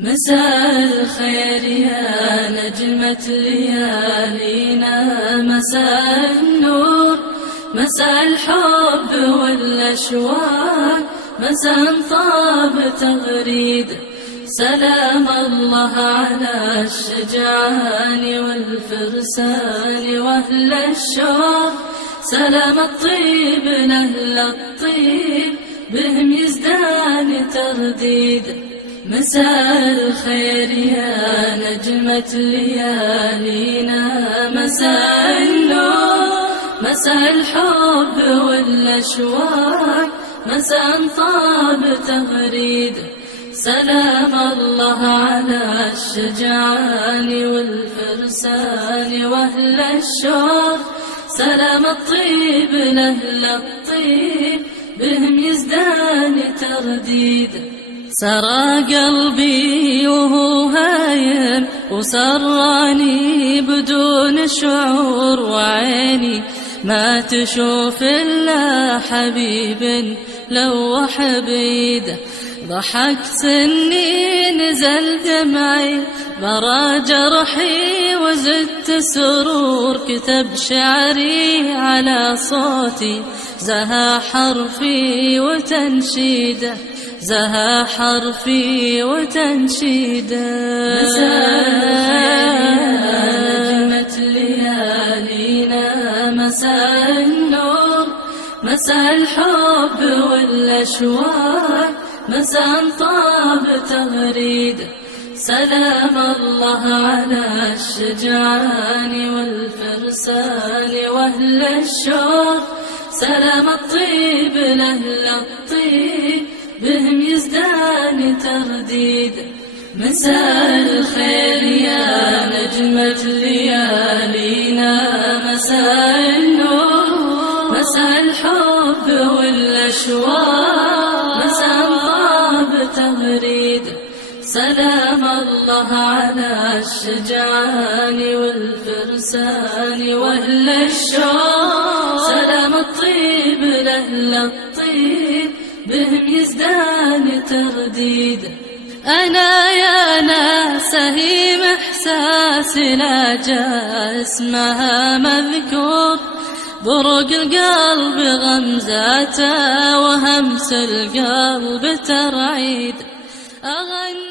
مساء الخير يا نجمة ليالينا، مساء النور، مساء الحب والأشواق، مساء طاب تغريد. سلام الله على الشجعان والفرسان وأهل الشوق، سلام الطيب لأهل الطيب بهم يزدان ترديد. مساء الخير يا نجمة ليالينا، مساء النور، مساء الحب والأشواق، مساء طاب تغريد. سلام الله على الشجعان والفرسان وأهل الشوق، سلام الطيب لأهل الطيب بهم يزدان ترديد. سرى قلبي وهو هايم وسراني بدون شعور، وعيني ما تشوف إلا حبيب لوح بيده. ضحك سني نزل دمعي برا جرحي وزدت سرور، كتب شعري على صوتي زها حرفي وتنشيده، زها حرفي وتنشيده. مساء الخير يا نجمة ليالينا، مساء النور، مساء الحب والأشواق، مساء طاب تغريد. سلام الله على الشجعان والفرسان وأهل الشوق، سلام الطيب لأهل الطيب بهم يزدان ترديد. مساء الخير يا نجمة ليالينا، مساء النور، مساء الحب والأشواق، مساء طاب تغريد. سلام الله على الشجعان والفرسان وأهل الشوق، سلام الطيب لأهل الطيب بهم يزدان ترديد. أنا يا ناس هيم إحساسي لا جاء اسمها مذكور، برق القلب غمزاته وهمس القلب ترعيد. أغني